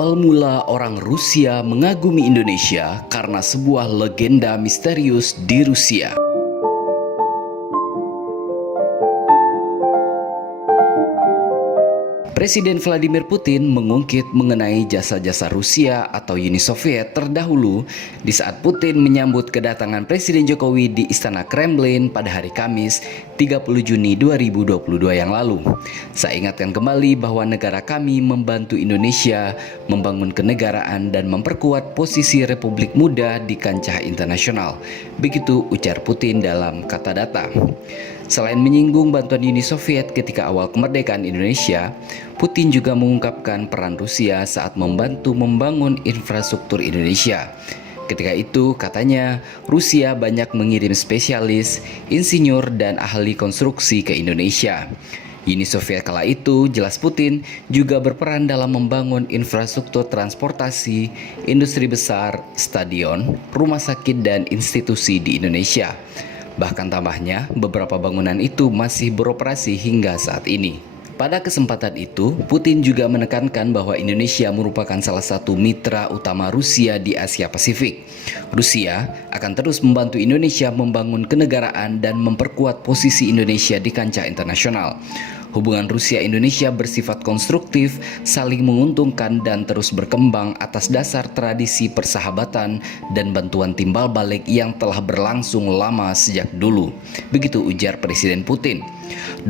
Awal mula orang Rusia mengagumi Indonesia karena sebuah legenda misterius di Rusia. Presiden Vladimir Putin mengungkit mengenai jasa-jasa Rusia atau Uni Soviet terdahulu di saat Putin menyambut kedatangan Presiden Jokowi di Istana Kremlin pada hari Kamis 30 Juni 2022 yang lalu. Saya ingatkan kembali bahwa negara kami membantu Indonesia membangun kenegaraan dan memperkuat posisi Republik Muda di kancah internasional. Begitu ujar Putin dalam kata data. Selain menyinggung bantuan Uni Soviet ketika awal kemerdekaan Indonesia, Putin juga mengungkapkan peran Rusia saat membantu membangun infrastruktur Indonesia. Ketika itu, katanya, Rusia banyak mengirim spesialis, insinyur, dan ahli konstruksi ke Indonesia. Uni Soviet kala itu, jelas Putin, juga berperan dalam membangun infrastruktur transportasi, industri besar, stadion, rumah sakit, dan institusi di Indonesia. Bahkan tambahnya, beberapa bangunan itu masih beroperasi hingga saat ini. Pada kesempatan itu, Putin juga menekankan bahwa Indonesia merupakan salah satu mitra utama Rusia di Asia Pasifik. Rusia akan terus membantu Indonesia membangun kenegaraan dan memperkuat posisi Indonesia di kancah internasional. Hubungan Rusia-Indonesia bersifat konstruktif, saling menguntungkan dan terus berkembang atas dasar tradisi persahabatan dan bantuan timbal balik yang telah berlangsung lama sejak dulu. Begitu ujar Presiden Putin.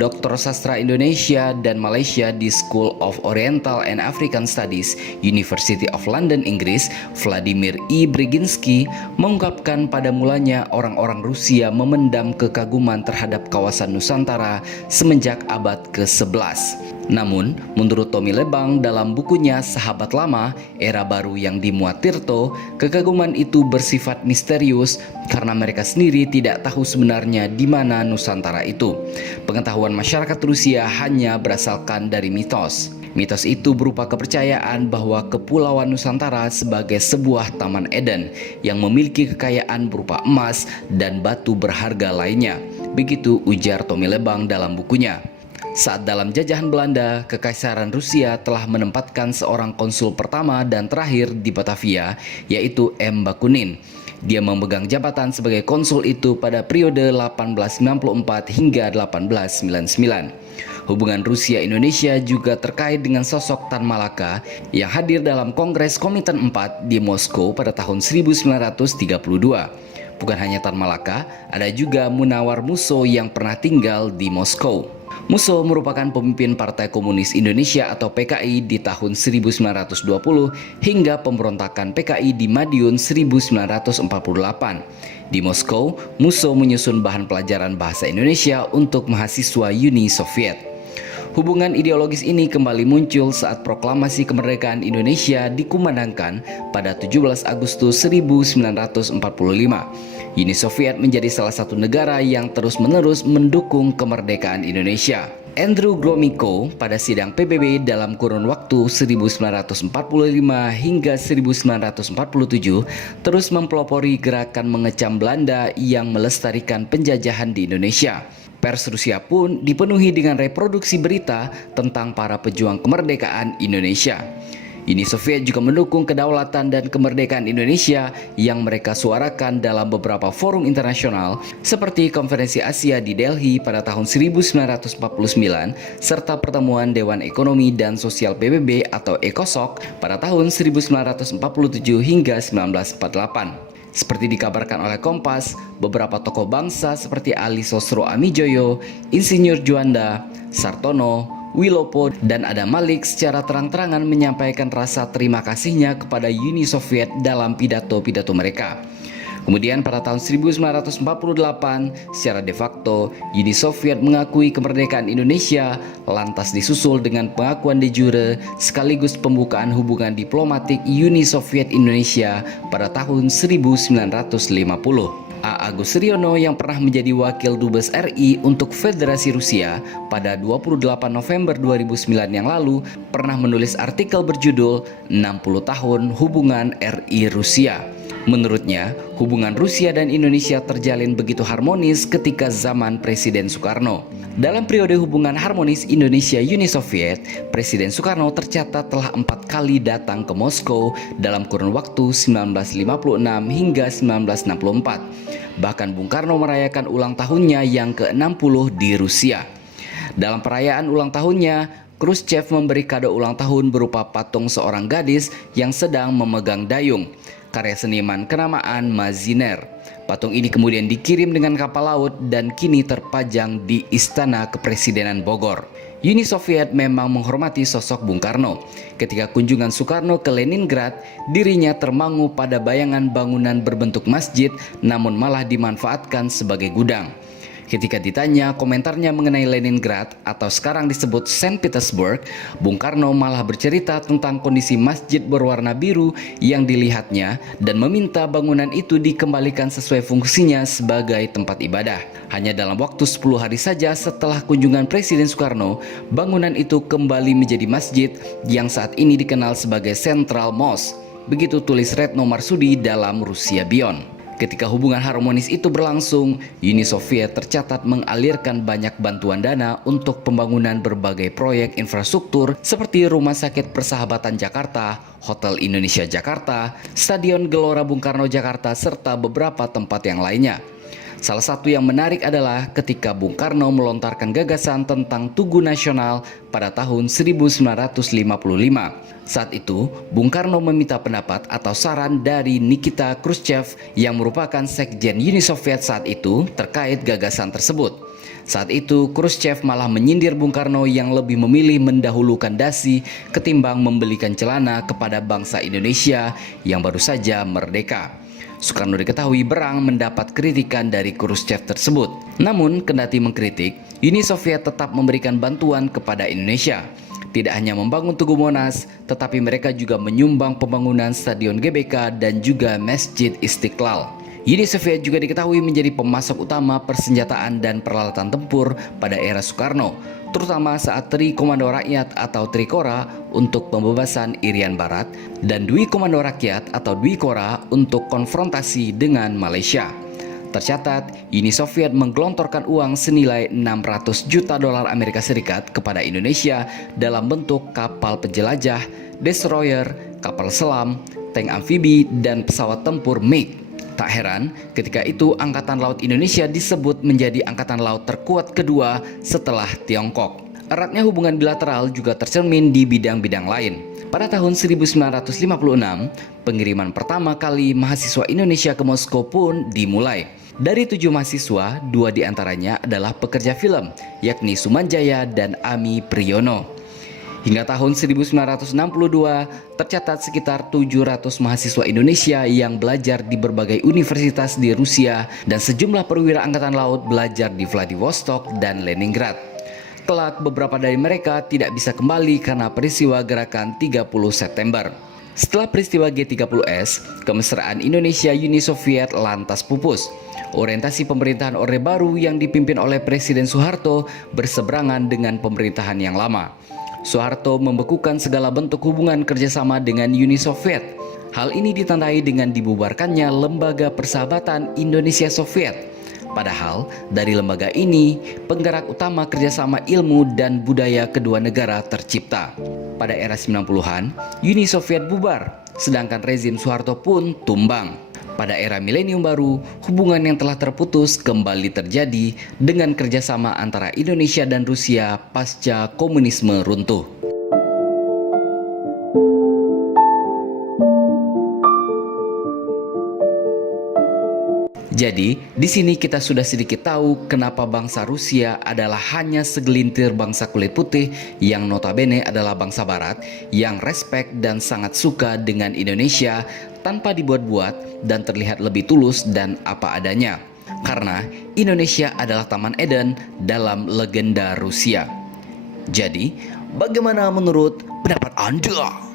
Dr. Sastra Indonesia dan Malaysia di School of Oriental and African Studies, University of London, Inggris, Vladimir I. Brzezinski, mengungkapkan pada mulanya orang-orang Rusia memendam kekaguman terhadap kawasan Nusantara semenjak abad ke-11. Namun, menurut Tommy Lebang dalam bukunya Sahabat Lama, Era Baru yang dimuat Tirto, kekaguman itu bersifat misterius karena mereka sendiri tidak tahu sebenarnya di mana Nusantara itu. Pengetahuan masyarakat Rusia hanya berasalkan dari mitos. Mitos itu berupa kepercayaan bahwa Kepulauan Nusantara sebagai sebuah Taman Eden yang memiliki kekayaan berupa emas dan batu berharga lainnya. Begitu ujar Tommy Lebang dalam bukunya. Saat dalam jajahan Belanda, Kekaisaran Rusia telah menempatkan seorang konsul pertama dan terakhir di Batavia, yaitu M. Bakunin. Dia memegang jabatan sebagai konsul itu pada periode 1894 hingga 1899. Hubungan Rusia-Indonesia juga terkait dengan sosok Tan Malaka yang hadir dalam Kongres Kominten 4 di Moskow pada tahun 1932. Bukan hanya Tan Malaka, ada juga Munawar Musso yang pernah tinggal di Moskow. Musso merupakan pemimpin Partai Komunis Indonesia atau PKI di tahun 1920 hingga pemberontakan PKI di Madiun 1948. Di Moskow, Musso menyusun bahan pelajaran bahasa Indonesia untuk mahasiswa Uni Soviet. Hubungan ideologis ini kembali muncul saat proklamasi kemerdekaan Indonesia dikumandangkan pada 17 Agustus 1945. Uni Soviet menjadi salah satu negara yang terus-menerus mendukung kemerdekaan Indonesia. Andrew Gromyko pada sidang PBB dalam kurun waktu 1945 hingga 1947 terus mempelopori gerakan mengecam Belanda yang melestarikan penjajahan di Indonesia. Pers Rusia pun dipenuhi dengan reproduksi berita tentang para pejuang kemerdekaan Indonesia. Uni Soviet juga mendukung kedaulatan dan kemerdekaan Indonesia yang mereka suarakan dalam beberapa forum internasional seperti Konferensi Asia di Delhi pada tahun 1949 serta pertemuan Dewan Ekonomi dan Sosial PBB atau ECOSOC pada tahun 1947 hingga 1948. Seperti dikabarkan oleh Kompas, beberapa tokoh bangsa seperti Ali Sosro Amijoyo, Insinyur Juanda, Sartono, Wilopo, dan Adam Malik secara terang-terangan menyampaikan rasa terima kasihnya kepada Uni Soviet dalam pidato-pidato mereka. Kemudian pada tahun 1948, secara de facto, Uni Soviet mengakui kemerdekaan Indonesia, lantas disusul dengan pengakuan de jure sekaligus pembukaan hubungan diplomatik Uni Soviet Indonesia pada tahun 1950. A. Agus Riono yang pernah menjadi Wakil Dubes RI untuk Federasi Rusia pada 28 November 2009 yang lalu pernah menulis artikel berjudul 60 Tahun Hubungan RI Rusia. Menurutnya, hubungan Rusia dan Indonesia terjalin begitu harmonis ketika zaman Presiden Soekarno. Dalam periode hubungan harmonis Indonesia-Uni Soviet, Presiden Soekarno tercatat telah 4 kali datang ke Moskow dalam kurun waktu 1956 hingga 1964. Bahkan Bung Karno merayakan ulang tahunnya yang ke-60 di Rusia. Dalam perayaan ulang tahunnya, Khrushchev memberi kado ulang tahun berupa patung seorang gadis yang sedang memegang dayung, karya seniman kenamaan Maziner. Patung ini kemudian dikirim dengan kapal laut dan kini terpajang di Istana Kepresidenan Bogor. Uni Soviet memang menghormati sosok Bung Karno. Ketika kunjungan Soekarno ke Leningrad, dirinya termangu pada bayangan bangunan berbentuk masjid namun malah dimanfaatkan sebagai gudang. Ketika ditanya komentarnya mengenai Leningrad atau sekarang disebut Saint Petersburg, Bung Karno malah bercerita tentang kondisi masjid berwarna biru yang dilihatnya dan meminta bangunan itu dikembalikan sesuai fungsinya sebagai tempat ibadah. Hanya dalam waktu 10 hari saja setelah kunjungan Presiden Soekarno, bangunan itu kembali menjadi masjid yang saat ini dikenal sebagai Central Mosque. Begitu tulis Retno Marsudi dalam Rusia Beyond. Ketika hubungan harmonis itu berlangsung, Uni Soviet tercatat mengalirkan banyak bantuan dana untuk pembangunan berbagai proyek infrastruktur seperti Rumah Sakit Persahabatan Jakarta, Hotel Indonesia Jakarta, Stadion Gelora Bung Karno Jakarta, serta beberapa tempat yang lainnya. Salah satu yang menarik adalah ketika Bung Karno melontarkan gagasan tentang Tugu Nasional pada tahun 1955. Saat itu, Bung Karno meminta pendapat atau saran dari Nikita Khrushchev yang merupakan sekjen Uni Soviet saat itu terkait gagasan tersebut. Saat itu, Khrushchev malah menyindir Bung Karno yang lebih memilih mendahulukan dasi ketimbang membelikan celana kepada bangsa Indonesia yang baru saja merdeka. Soekarno diketahui berang mendapat kritikan dari Khrushchev tersebut. Namun, kendati mengkritik, Uni Soviet tetap memberikan bantuan kepada Indonesia. Tidak hanya membangun Tugu Monas, tetapi mereka juga menyumbang pembangunan Stadion GBK dan juga Masjid Istiqlal. Uni Soviet juga diketahui menjadi pemasok utama persenjataan dan peralatan tempur pada era Soekarno, terutama saat Tri Komando Rakyat atau Trikora untuk pembebasan Irian Barat dan Dwi Komando Rakyat atau Dwikora untuk konfrontasi dengan Malaysia. Tercatat, Uni Soviet menggelontorkan uang senilai 600 juta dolar Amerika Serikat kepada Indonesia dalam bentuk kapal penjelajah, destroyer, kapal selam, tank amfibi, dan pesawat tempur MiG. Tak heran, ketika itu Angkatan Laut Indonesia disebut menjadi Angkatan Laut terkuat kedua setelah Tiongkok. Eratnya hubungan bilateral juga tercermin di bidang-bidang lain. Pada tahun 1956, pengiriman pertama kali mahasiswa Indonesia ke Moskow pun dimulai. Dari 7 mahasiswa, 2 diantaranya adalah pekerja film, yakni Sumanjaya dan Ami Priyono. Hingga tahun 1962, tercatat sekitar 700 mahasiswa Indonesia yang belajar di berbagai universitas di Rusia dan sejumlah perwira angkatan laut belajar di Vladivostok dan Leningrad. Kelak, beberapa dari mereka tidak bisa kembali karena peristiwa gerakan 30 September. Setelah peristiwa G30S, kemesraan Indonesia-Uni Soviet lantas pupus. Orientasi pemerintahan Orde Baru yang dipimpin oleh Presiden Soeharto berseberangan dengan pemerintahan yang lama. Soeharto membekukan segala bentuk hubungan kerjasama dengan Uni Soviet. Hal ini ditandai dengan dibubarkannya Lembaga Persahabatan Indonesia Soviet. Padahal dari lembaga ini, penggerak utama kerjasama ilmu dan budaya kedua negara tercipta. Pada era 90-an, Uni Soviet bubar, sedangkan rezim Soeharto pun tumbang. Pada era milenium baru, hubungan yang telah terputus kembali terjadi dengan kerjasama antara Indonesia dan Rusia pasca komunisme runtuh. Jadi, di sini kita sudah sedikit tahu kenapa bangsa Rusia adalah hanya segelintir bangsa kulit putih yang notabene adalah bangsa barat yang respek dan sangat suka dengan Indonesia tanpa dibuat-buat dan terlihat lebih tulus dan apa adanya. Karena Indonesia adalah Taman Eden dalam legenda Rusia. Jadi, bagaimana menurut pendapat Anda?